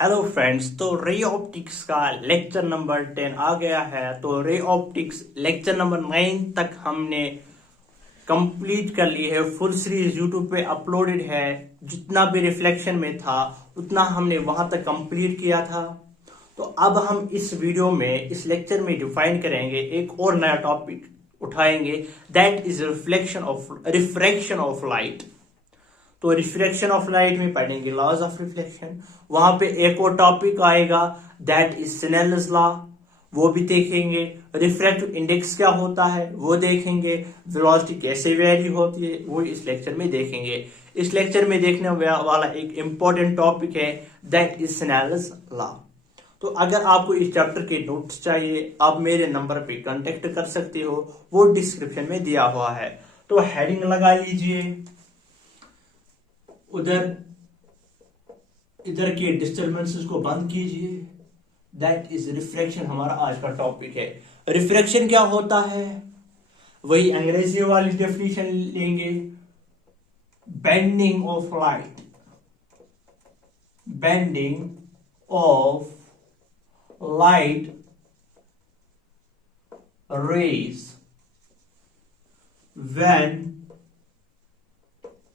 Hello friends. तो ray optics का lecture number 10 आ गया है। तो रे ऑप्टिक्स लेक्चर नंबर 9 तक हमने कंप्लीट कर ली है। फुल सीरीज यूट्यूब पे अपलोडेड है। जितना भी रिफ्लेक्शन में था उतना हमने वहां तक कंप्लीट किया था। तो अब हम इस वीडियो में इस लेक्चर में डिफाइन करेंगे, एक और नया टॉपिक उठाएंगे, that is refraction of light. तो रिफ्लेक्शन ऑफ लाइट में पढ़ेंगे लॉज ऑफ रिफ्लेक्शन। वहां पे एक और टॉपिक आएगा, दैट इज स्नेल्स लॉ, वो भी देखेंगे। रिफ्रैक्टिव इंडेक्स क्या होता है वो देखेंगे। वेलोसिटी कैसे वेरी होती है वो इस लेक्चर में देखेंगे। इस लेक्चर में देखने वाला एक इंपॉर्टेंट टॉपिक है, दैट इज स्नेल्स लॉ। तो अगर आपको इस चैप्टर के नोट्स चाहिए आप मेरे नंबर पे कांटेक्ट कर सकते हो, वो डिस्क्रिप्शन में दिया हुआ है। तो हेडिंग लगा लीजिए, उधर इधर के डिस्टर्बेंसेस को बंद कीजिए। दैट इज रिफ्रैक्शन हमारा आज का टॉपिक है। रिफ्रैक्शन क्या होता है वही अंग्रेजी वाली डेफिनेशन लेंगे, bending of light, bending of light rays when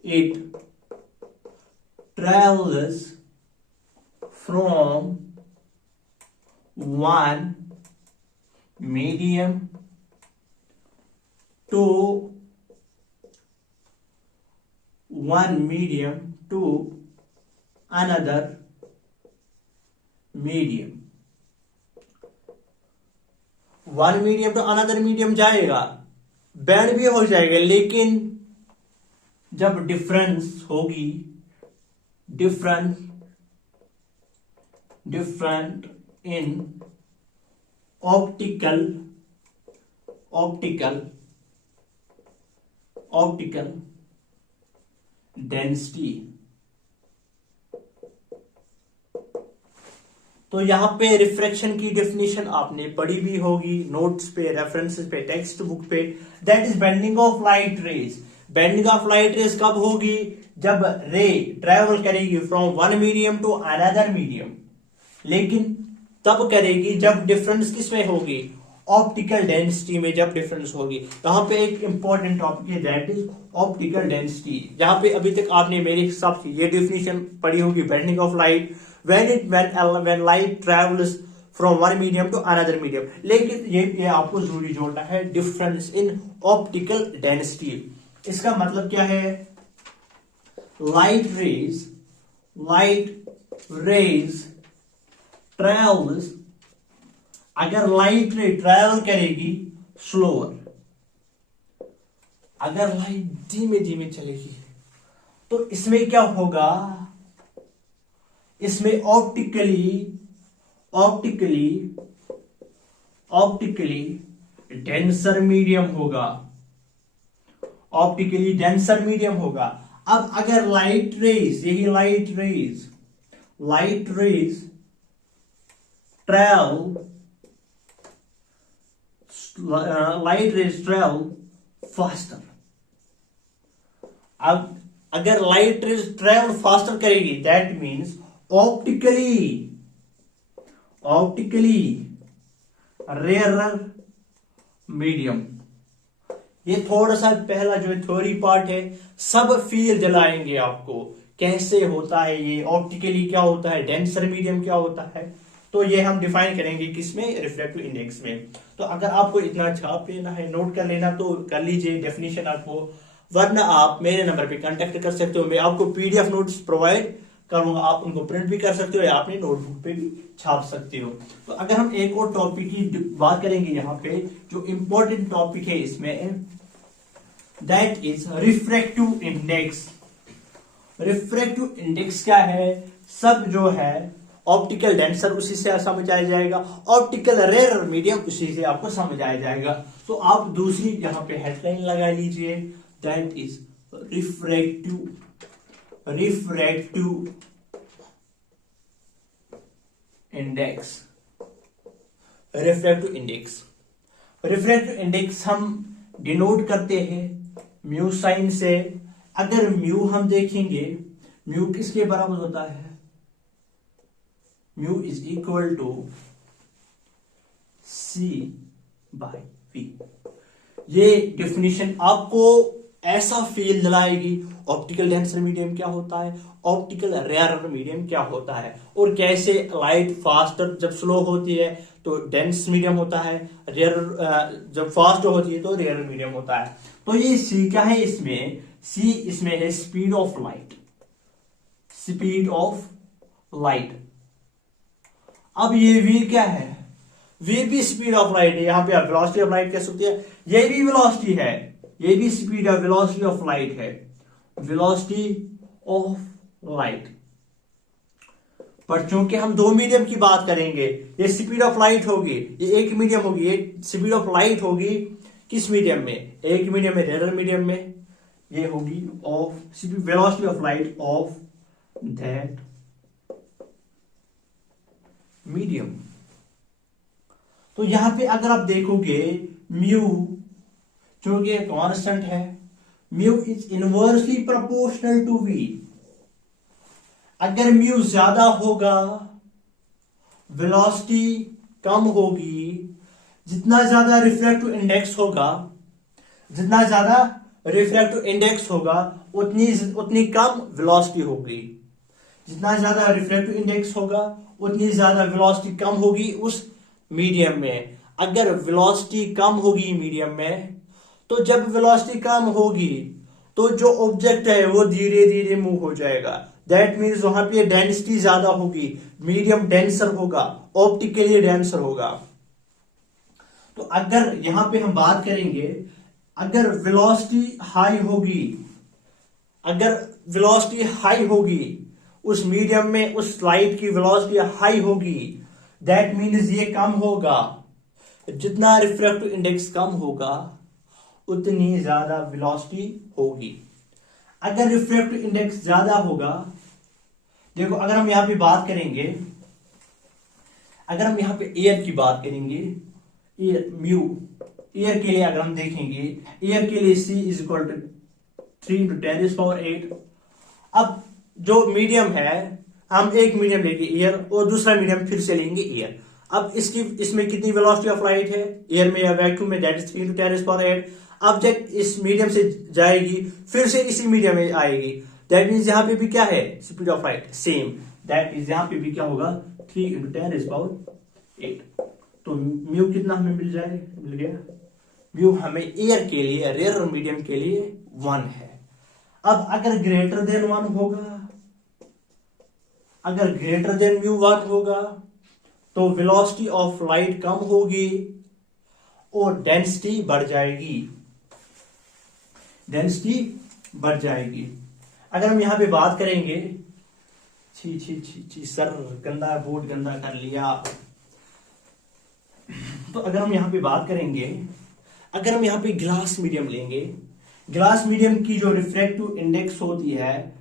it travels from one medium to another medium। One medium to another medium जाएगा, बैंड भी हो जाएगा, लेकिन जब डिफरेंस होगी, डिफरेंट इन ऑप्टिकल डेंसिटी। तो यहां पे रिफ्रैक्शन की डेफिनेशन आपने पढ़ी भी होगी नोट्स पे, रेफरेंसेस पे, टेक्स्ट बुक पे। That is bending of light rays. Bending of light rays कब होगी? जब रे ट्रेवल करेगी from one medium to another medium, लेकिन तब करेगी जब डिफरेंस किसमें होगी? ऑप्टिकल डेंसिटी में जब डिफरेंस होगी। यहां पे एक इंपॉर्टेंट टॉपिक है, दैट इज ऑप्टिकल डेंसिटी। यहां पे अभी तक आपने मेरे हिसाब से ये डेफिनेशन पढ़ी होगी, bending of light when light travels from one medium to another medium। लेकिन ये आपको जरूरी जोड़ना है, डिफरेंस इन ऑप्टिकल डेंसिटी। इसका मतलब क्या है? लाइट रेज ट्रेवल्स, अगर लाइट रे ट्रेवल करेगी स्लोअर, अगर लाइट धीमे धीमे चलेगी तो इसमें क्या होगा? इसमें ऑप्टिकली डेंसर मीडियम होगा, ऑप्टिकली डेंसर मीडियम होगा। अब अगर लाइट रेज, यही लाइट रेज ट्रेवल फास्टर। अब अगर लाइट रेज ट्रेवल फास्टर करेगी, that means optically rarer medium. ये थोड़ा सा पहला जो थ्योरी पार्ट है, सब फील जलाएंगे आपको कैसे होता है ये, ऑप्टिकली क्या होता है, डेंसर मीडियम क्या होता है। तो ये हम डिफाइन करेंगे किसमें? रिफ्रैक्टिव इंडेक्स में। तो अगर आपको इतना छाप लेना है, नोट कर लेना, तो कर लीजिए डेफिनेशन आपको, वरना आप मेरे नंबर पे कांटेक्ट कर सकते हो। मैं आपको पीडीएफ नोट्स प्रोवाइड करूंगा, आप उनको प्रिंट भी कर सकते हो या अपने नोटबुक पे भी छाप सकते हो। तो अगर हम एक और टॉपिक की बात करेंगे यहाँ पे, जो इंपॉर्टेंट टॉपिक है इसमें, that is refractive index. Refractive index क्या है? सब जो है ऑप्टिकल डेंसर उसी से समझ आ जाएगा, ऑप्टिकल रेयर मीडियम उसी से आपको समझ आ जाएगा। तो आप दूसरी यहाँ पे हेडलाइन लगा लीजिए, that is refractive index. Refractive index हम डिनोट करते हैं म्यू साइन से। अगर म्यू हम देखेंगे, म्यू किसके बराबर होता है? Mu is equal to c by v. ये डेफिनेशन आपको ऐसा फील दिलाएगी ऑप्टिकल डेंसर मीडियम क्या होता है, ऑप्टिकल रेयरर मीडियम क्या होता है, और कैसे लाइट फास्टर जब स्लो होती है तो डेंस मीडियम होता है, रेयर जब फास्ट होती है तो रेयर मीडियम होता है। तो ये सी क्या है, इसमें सी इसमें है speed of light, speed of light. अब ये वी क्या है, वी भी स्पीड ऑफ लाइट है, यहां पे आप वेलोसिटी ऑफ लाइट कह सकते हैं, ये भी वेलोसिटी है, ये भी speed of velocity of light है, वेलोसिटी ऑफ लाइट। पर चूंकि हम दो मीडियम की बात करेंगे, ये स्पीड ऑफ लाइट होगी, ये एक मीडियम होगी, ये स्पीड ऑफ लाइट होगी किस मीडियम में, एक मीडियम में, रेयर मीडियम में, ये होगी of velocity of light of that medium. तो यहां पे अगर आप देखोगे म्यू चूंकि कांस्टेंट है, mu is inversely proportional to v. अगर म्यू ज्यादा होगा वेलोसिटी कम होगी, जितना ज्यादा रिफ्रैक्टिव इंडेक्स होगा, जितना ज्यादा रिफ्रैक्टिव इंडेक्स होगा उतनी कम वेलोसिटी होगी, जितना ज्यादा रिफ्रैक्टिव इंडेक्स होगा उतनी ज्यादा वेलोसिटी कम होगी उस मीडियम में। अगर वेलोसिटी कम होगी मीडियम में, तो जब वेलोसिटी कम होगी तो जो ऑब्जेक्ट है वो धीरे धीरे मूव हो जाएगा, दैट मीन्स वहां पे डेंसिटी ज्यादा होगी, मीडियम डेंसर होगा, ऑप्टिकली डेंसर होगा। तो अगर यहां पे हम बात करेंगे, अगर वेलोसिटी हाई होगी, अगर वेलोसिटी हाई होगी उस मीडियम में, उस लाइट की वेलोसिटी हाई होगी, दैट मीन्स ये कम होगा, जितना रिफ्रैक्टिव इंडेक्स कम होगा उतनी ज्यादा वेलोसिटी होगी। अगर रिफ्रैक्टिव इंडेक्स ज्यादा होगा, देखो अगर हम यहां पे बात करेंगे, अगर हम यहां पे एयर की बात करेंगे, एयर म्यू, एयर के लिए अगर हम देखेंगे, एयर के लिए सी इज इक्वल टू 3 × 10⁸। अब जो मीडियम है, हम एक मीडियम लेंगे एयर और दूसरा मीडियम फिर से लेंगे एयर। अब इसमें कितनी वेलोसिटी ऑफ लाइट है एयर में या वैक्यूम में, दैट इज 3 × 10⁸। ऑब्जेक्ट इस मीडियम से जाएगी फिर से इसी मीडियम में आएगी, दैट मीन्स यहां पे भी क्या है, speed of light same, that is यहां पे भी क्या होगा 3 × 10⁸। तो म्यू कितना हमें मिल गया, म्यू हमें एयर के लिए, रेयर मीडियम के लिए 1 है। अब अगर ग्रेटर देन 1 होगा, अगर ग्रेटर देन म्यू 1 होगा तो वेलोसिटी ऑफ लाइट कम होगी और डेंसिटी बढ़ जाएगी, डेंसिटी बढ़ जाएगी। अगर हम यहां पे बात करेंगे, छी छी छी छी सर गंदा, बोर्ड गंदा कर लिया। तो अगर हम यहां पे बात करेंगे, अगर हम यहां पे ग्लास मीडियम लेंगे, ग्लास मीडियम की जो रिफ्रैक्टिव इंडेक्स होती है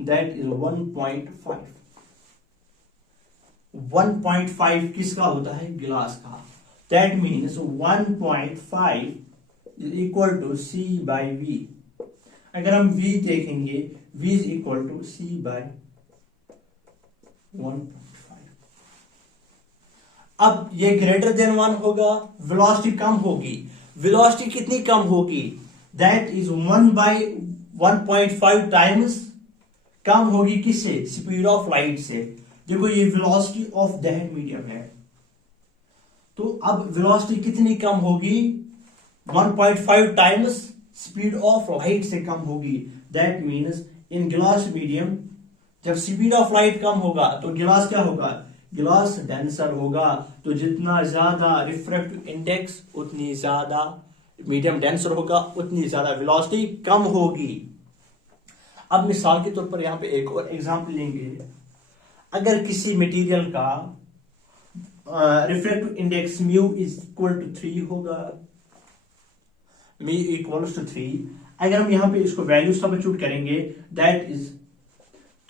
दैट इज 1.5। 1.5 किसका होता है, ग्लास का। That means 1.5 is equal to c by v. अगर हम v देखेंगे, v is equal to c by 1.5। अब ये ग्रेटर देन 1 होगा, वेलोसिटी कम होगी, वेलोसिटी कितनी कम होगी, दैट इज 1/1.5 टाइम्स कम होगी, किससे, स्पीड ऑफ लाइट से। देखो ये वेलोसिटी ऑफ दैट मीडियम है, तो अब वेलोसिटी कितनी कम होगी, 1.5 टाइम्स स्पीड ऑफ लाइट से कम होगी। That means in glass medium जब स्पीड ऑफ लाइट कम होगा तो ग्लास क्या होगा, ग्लास डेंसर होगा। तो जितना ज्यादा रिफ्रैक्टिव इंडेक्स उतनी ज्यादा मीडियम डेंसर होगा, उतनी ज्यादा वेलोसिटी कम होगी। अब मिसाल के तौर पर यहां पे एक और एग्जांपल लेंगे, अगर किसी मटेरियल का refractive index mu is equal to 3 होगा, म्यू इक्वल्स टू 3, अगर हम यहां पे इसको वैल्यू सब्स्टिट्यूट करेंगे, दैट इज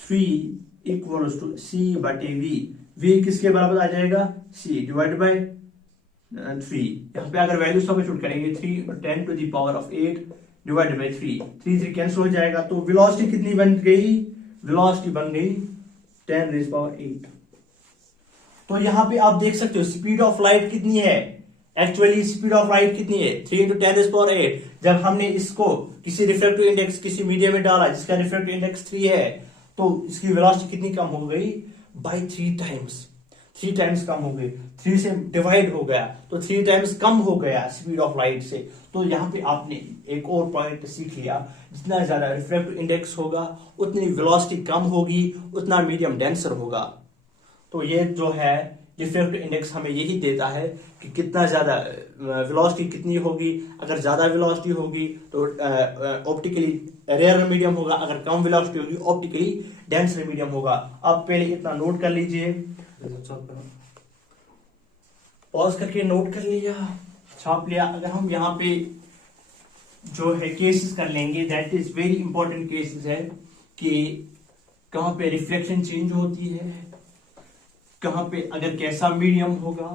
3 इक्वल्स टू सी बटे वी। वी किसके बराबर आ जाएगा, सी डिवाइड बाय 3। यहां पे अगर वैल्यू सब्स्टिट्यूट करेंगे 3 10⁸ डिवाइड बाय 3 कैंसिल हो जाएगा, तो वेलोसिटी कितनी बन गई, वेलोसिटी बन गई 10⁸। तो यहाँ पे आप देख सकते हो स्पीड ऑफ लाइट कितनी है, एक्चुअली स्पीड ऑफ लाइट कितनी है 3 × 10⁸ जब हमने इसको किसी रिफ्रैक्टिव इंडेक्स किसी मीडियम में डाला जिसका रिफ्रैक्टिव इंडेक्स 3 है, तो इसकी वेलोसिटी कितनी कम हो गई, बाई 3 टाइम्स, 3 टाइम्स कम हो गई, 3 से डिवाइड हो गया, तो 3 टाइम्स कम हो गया स्पीड ऑफ लाइट से। तो यहाँ पे आपने एक और पॉइंट सीख लिया, जितना ज्यादा रिफ्रैक्टिव इंडेक्स होगा उतनी वेलोसिटी कम होगी, उतना मीडियम डेंसर होगा। तो ये जो है रिफ्रैक्टिव इंडेक्स हमें यही देता है कि कितना ज्यादा वेलोसिटी कितनी होगी। अगर ज्यादा वेलोसिटी होगी तो ऑप्टिकली रेयर मीडियम होगा, अगर कम वेलोसिटी होगी ऑप्टिकली डेंसर मीडियम होगा। आप पहले इतना नोट कर लीजिए, पॉज करके नोट कर लिया, छाप लिया। अगर हम यहाँ पे जो है केसेस कर लेंगे, that is very important cases है कि कहां पे रिफ्लेक्शन चेंज होती है, कहां पे अगर कैसा मीडियम होगा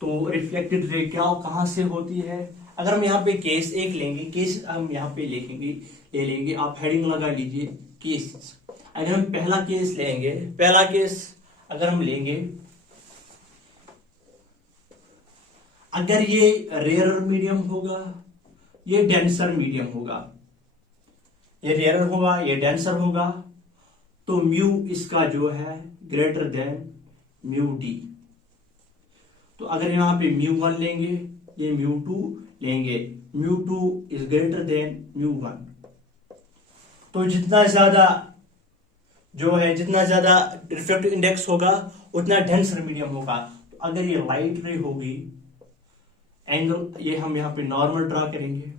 तो रिफ्लेक्टेड रे क्या कहां से होती है। अगर हम यहाँ पे केस एक लेंगे, केस हम यहाँ पे लिखेंगे, ले लेंगे, आप हेडिंग लगा लीजिए केस। अगर हम पहला केस लेंगे, पहला केस अगर हम लेंगे, अगर ये रेयर मीडियम होगा, ये डेंसर मीडियम होगा, ये रेयर होगा, ये डेंसर होगा, तो म्यू इसका जो है ग्रेटर देन म्यू डी। तो अगर यहां पे म्यू 1 लेंगे, ये म्यू 2 लेंगे, mu 2 is greater than mu 1। तो जितना ज्यादा जो है, जितना ज्यादा रिफ्रैक्टिव इंडेक्स होगा उतना डेंसर मीडियम होगा। तो अगर ये लाइट रे होगी, एंगल ये हम यहाँ पे नॉर्मल ड्रा करेंगे,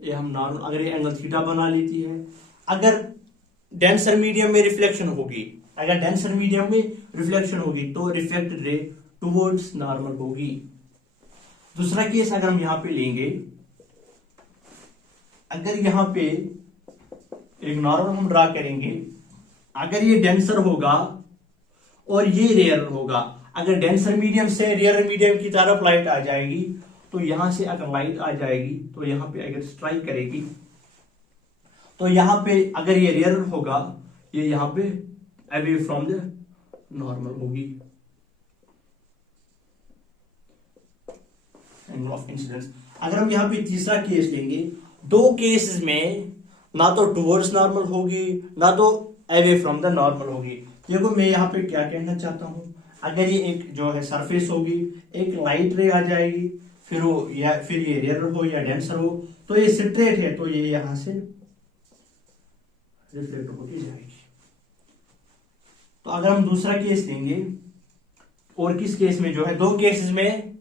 ये हम नॉर्मल, अगर ये एंगल थीटा बना लेती है, अगर डेंसर मीडियम में रिफ्लेक्शन होगी, अगर डेंसर मीडियम में रिफ्लेक्शन होगी तो रिफ्लेक्टेड रे टुवर्ड्स नॉर्मल होगी। दूसरा केस अगर हम यहां पे लेंगे, अगर यहां पे एक नॉर्मल हम ड्रा करेंगे, अगर ये डेंसर होगा और ये रेयर होगा, अगर डेंसर मीडियम से रेयर मीडियम की तरफ लाइट आ जाएगी, तो यहां से अगर लाइट आ जाएगी तो यहां पे अगर स्ट्राइक करेगी, तो यहां पे अगर ये रेयर होगा, ये यहां पे अवे फ्रॉम द नॉर्मल होगी, एंगल ऑफ इंसिडेंस। अगर हम यहां पे तीसरा केस लेंगे, दो केसेस में ना तो टुवर्ड्स नॉर्मल होगी ना तो अवे फ्रॉम द नॉर्मल होगी। देखो मैं यहां पे क्या कहना चाहता हूं, अगर ये एक जो है सरफेस होगी, एक लाइट रे आ जाएगी, फिर वो या फिर ये रेयर हो या डेंसर हो, तो ये स्ट्रेट है, तो ये यहां से रिफ्लेक्ट होती जाएगी। तो अगर हम दूसरा केस लेंगे, और किस केस में जो है, दो केसेस में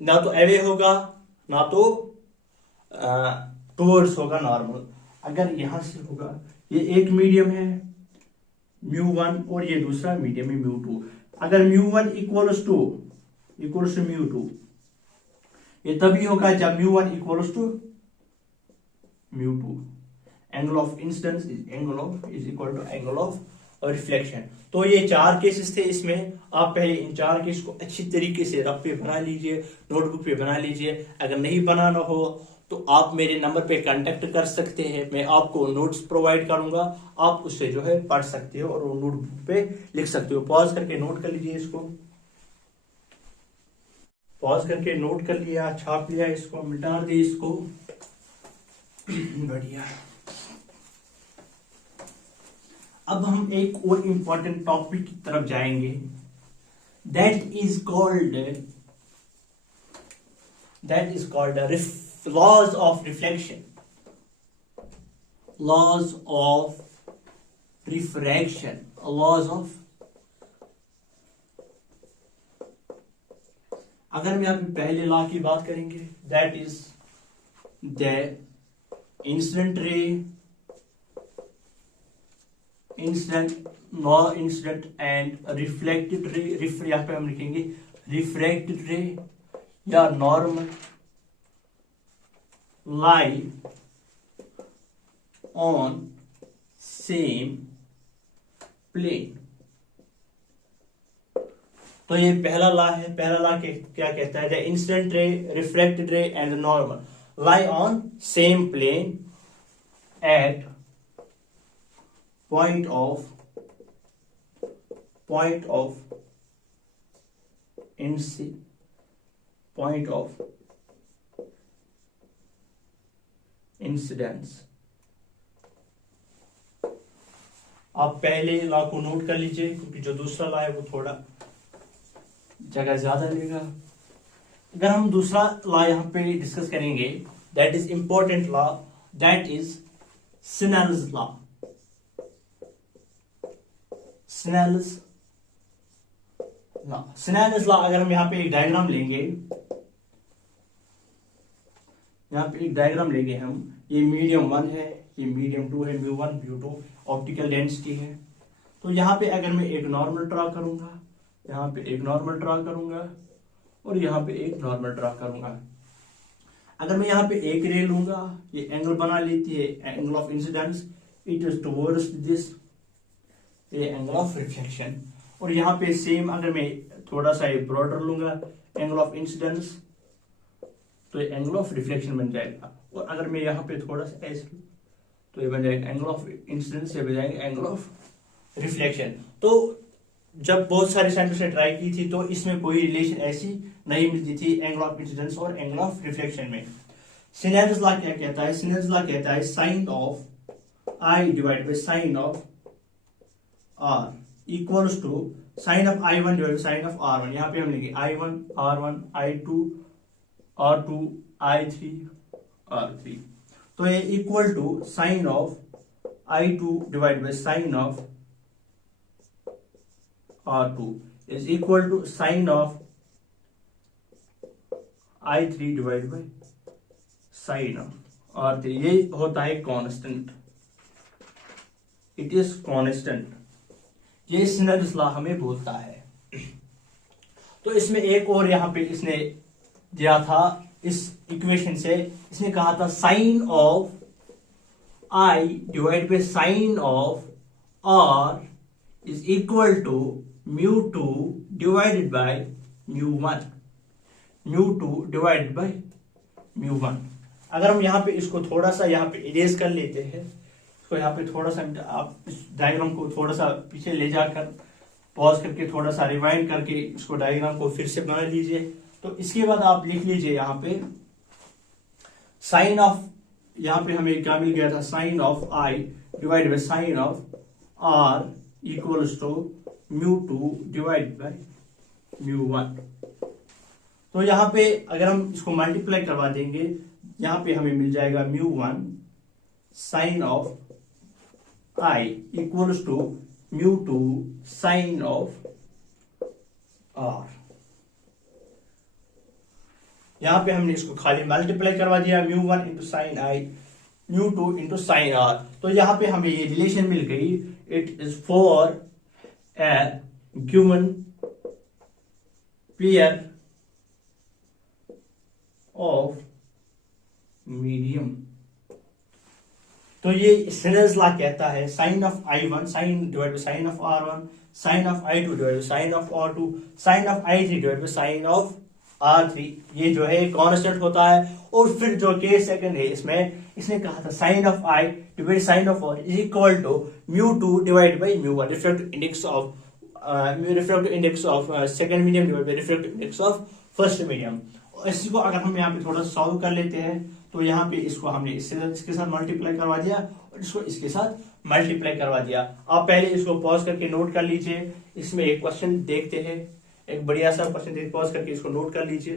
ना तो अवे होगा ना तो टुवर्ड्स होगा नॉर्मल। अगर यहां से होगा, ये एक मीडियम है म्यू 1 और ये दूसरा मीडियम है म्यू 2। अगर म्यू 1 इक्वल्स टू म्यू 2, ये तभी होगा जब mu 1 equals to mu 2। Angle of incidence is equal to angle of reflection. तो ये चार केसेस थे, इसमें आप पहले इन चार केस को अच्छी तरीके से रफ पे बना लीजिए, नोटबुक पे बना लीजिए। अगर नहीं बनाना हो तो आप मेरे नंबर पे कांटेक्ट कर सकते हैं, मैं आपको नोट्स प्रोवाइड करूंगा, आप उससे जो है पढ़ सकते हो और वो नोटबुक पे लिख सकते हो। पॉज करके नोट कर लीजिए, इसको पॉज करके नोट कर लिया, छाप लिया, इसको मिटा दिए, इसको बढ़िया। अब हम एक और इंपॉर्टेंट टॉपिक की तरफ जाएंगे, that is called laws of reflection, laws of refraction, laws of. अगर हम यहां पे पहले लॉ की बात करेंगे, that is the incident ray, incident and reflected ray, यहां पे हम लिखेंगे रिफ्रैक्टेड रे या normal lie on same plane. तो ये पहला लॉ है। पहला लॉ क्या कहता है, the incident ray, refracted ray and normal lie on same plane at point of point of incidence. आप पहले लॉ को नोट कर लीजिए, क्योंकि जो दूसरा लॉ है वो थोड़ा जगह ज्यादा लेगा। अगर हम दूसरा लॉ यहाँ पे डिस्कस करेंगे, that is important law, that is Snell's law. Snell's law अगर हम यहाँ पे एक डायग्राम लेंगे, यहाँ पे एक डायग्राम लेंगे हम, ये मीडियम 1 है, ये मीडियम 2 है, म्यू 1 म्यू 2 ऑप्टिकल डेंसिटी है। तो यहाँ पे अगर मैं एक नॉर्मल ड्रा करूंगा, यहाँ पे एक नॉर्मल ड्रा करूंगा और यहाँ पे एक नॉर्मल ड्रा करूंगा। अगर मैं यहाँ पे एक रे लूंगा, ये एंगल बना लेती है angle of incidence, it is towards this, ये एंगल ऑफ रिफ्लेक्शन। और यहाँ पे सेम अगर मैं थोड़ा सा ब्रॉडर लूंगा एंगल ऑफ इंसिडेंस, तो ये एंगल ऑफ रिफ्लेक्शन बन जाएगा। और अगर मैं यहाँ पे थोड़ा सा ऐसे लूं, तो ये बन जाएगा एंगल ऑफ इंसिडेंस, ये बन जाएगा एंगल ऑफ रिफ्लेक्शन। तो जब बहुत सारे साइंटिस्ट ने ट्राई की थी, तो इसमें कोई रिलेशन ऐसी नहीं मिलती थी एंगल ऑफ इंसिडेंस और एंगल ऑफ रिफ्लेक्शन में। सिनेल्स लॉ क्या कहता है? सिनेल्स लॉ कहता है sine of I divide by sine of R equals to sine of I1 divide by sine of R1। यहाँ पे हम लिखेंगे I1 R1 I2 R2 I3 R3। तो ये equal to sine of I2 divide by sine of R2 is equal to sine of I3 divide by sine of R3। ये होता है constant, it is constant. ये Snell's law हमें बोलता है। तो इसमें एक और यहां पे इसने दिया था, इस इक्वेशन से इसने कहा था sine of I divide by sine of R is equal to mu 2 divided by mu 1, mu 2 divided by mu 1। अगर हम यहाँ पे इसको थोड़ा सा यहाँ पे इरेज कर लेते हैं, इसको यहाँ पे थोड़ा सा आप इस डायग्राम को थोड़ा सा पीछे ले जाकर पॉज करके थोड़ा सा रिवाइंड करके इसको डायग्राम को फिर से बना लीजिए। तो इसके बाद आप लिख लीजिए यहाँ पे साइन ऑफ, यहाँ पे हमें क्या मिल गया था, sine of I divide by sine of R equals to mu 2 divide by mu 1। तो यहाँ पे अगर हम इसको मल्टीप्लाई करवा देंगे, यहाँ पे हमें मिल जाएगा mu 1 sine of I equals to mu 2 sine of R। यहां पे हमने इसको खाली मल्टीप्लाई करवा दिया, mu 1 into sine I mu 2 into sine R। तो यहां पे हमें ये रिलेशन मिल गई, it is for a given pair of medium. तो ये सिनेल्स लॉ कहता है sine of I1 sine divide by sine of R1 sine of I2 divide by sine of R2 sine of I3 divide by sine of R3, ये जो है constant होता है। और फिर जो केस सेकंड है, इसमें इसने कहा था sine of I divide sine of R is equal to mu 2 divide by mu 1, refractive index of second medium divide by refractive index of first medium. इसको अगर हम यहाँ पे थोड़ा सॉल्व कर लेते हैं, तो यहाँ पे इसको हमने इसके साथ मल्टीप्लाई करवा दिया और इसको इसके साथ मल्टीप्लाई करवा दिया। आप पहले इसको पॉज करके नोट कर लीजिए। इसमें एक क्वेश्चन देखते हैं, एक बढ़िया सा क्वेश्चन, पॉज करके इसको नोट कर लीजिए।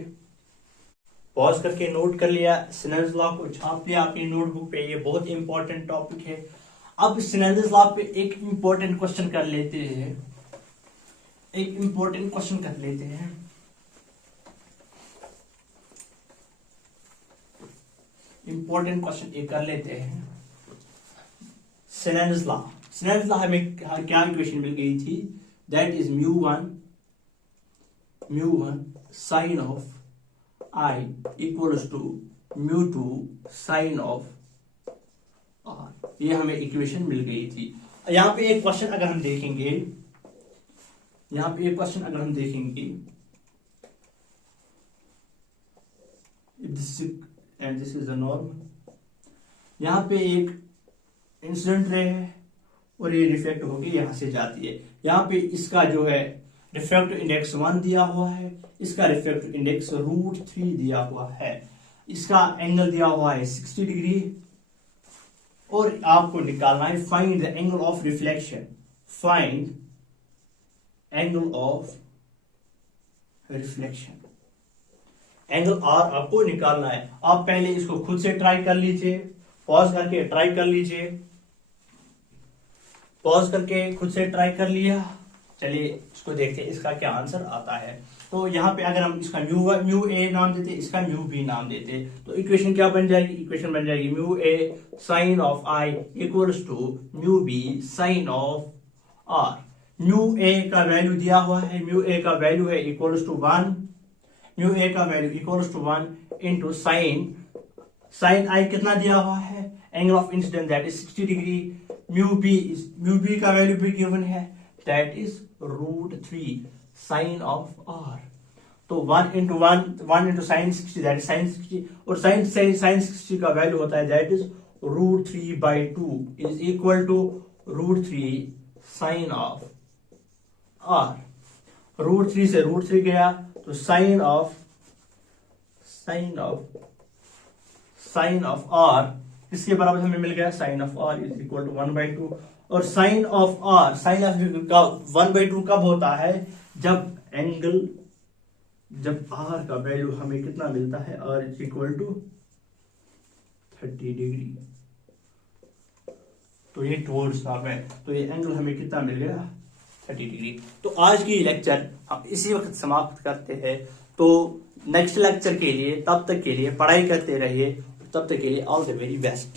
पॉज करके नोट कर लिया, सिनेल्स लॉ को छाप लिया अपनी नोटबुक पे, ये बहुत इंपॉर्टेंट टॉपिक है। अब सिनेल्स लॉ पे एक इंपॉर्टेंट क्वेश्चन कर लेते हैं, एक इंपॉर्टेंट क्वेश्चन कर लेते हैं। इंपॉर्टेंट क्वेश्चन एक कर लेते हैं। सिनेल्स लॉ, सिनेल्स लॉ हमें क्या इक्वेशन मिल गई थी, that is mu 1 sine of I equals to mu 2 sine of R। ये हमें इक्वेशन मिल गई थी। यहां पे एक क्वेश्चन अगर हम देखेंगे, यहां पे एक क्वेश्चन अगर हम देखेंगे, दिस इज द नॉर्म। यहां पे एक इंसिडेंट रे है और ये रिफ्लेक्ट होके यहाँ से जाती है। यहाँ पे इसका जो है रिफ्रैक्टिव इंडेक्स 1 दिया हुआ है, इसका रिफ्रैक्टिव इंडेक्स √3 दिया हुआ है, इसका एंगल दिया हुआ है 60 डिग्री, और आपको निकालना है find the angle of reflection, find angle of reflection, angle R आपको निकालना है। आप पहले इसको खुद से ट्राई कर लीजिए, पॉज करके ट्राई कर लीजिए, पॉज करके खुद से ट्राई कर लिया। चलिए इसको देखते हैं इसका क्या आंसर आता है। तो यहाँ पे अगर हम इसका म्यू ए नाम देते, इसका म्यू बी नाम देते, तो इक्वेशन क्या बन जाएगी, इक्वेशन बन जाएगी mu a sine of i equals to mu b sine of r. Mu a का वैल्यू दिया हुआ है, म्यू ए का वैल्यू है इक्वल्स टू 1, म्यू ए का value equals to 1 into sine i कितना दिया हुआ है, angle of incidence that is 60 degree, mu b का वैल्यू भी गिवन है that is √3 sine of r. तो 1 into sine 60 that is sine 60, और साइन 60 का वैल्यू होता है that is √3/2 is equal to √3 sine of r. √3 से √3 गया तो साइन ऑफ आर इसके बराबर हमें मिल गया, sine of R is equal to 1/2। और साइन ऑफ आर का 1/2 कब होता है, जब आर का वैल्यू हमें कितना मिलता है, R is equal to 30 degree. तो ये टुवर्ड्स आप है, तो ये एंगल हमें कितना मिल गया, 30 डिग्री। तो आज की लेक्चर हम इसी वक्त समाप्त करते हैं। तो नेक्स्ट लेक्चर के लिए, तब तक के लिए पढ़ाई करते रहिए, तब तक के लिए ऑल द वेरी बेस्ट।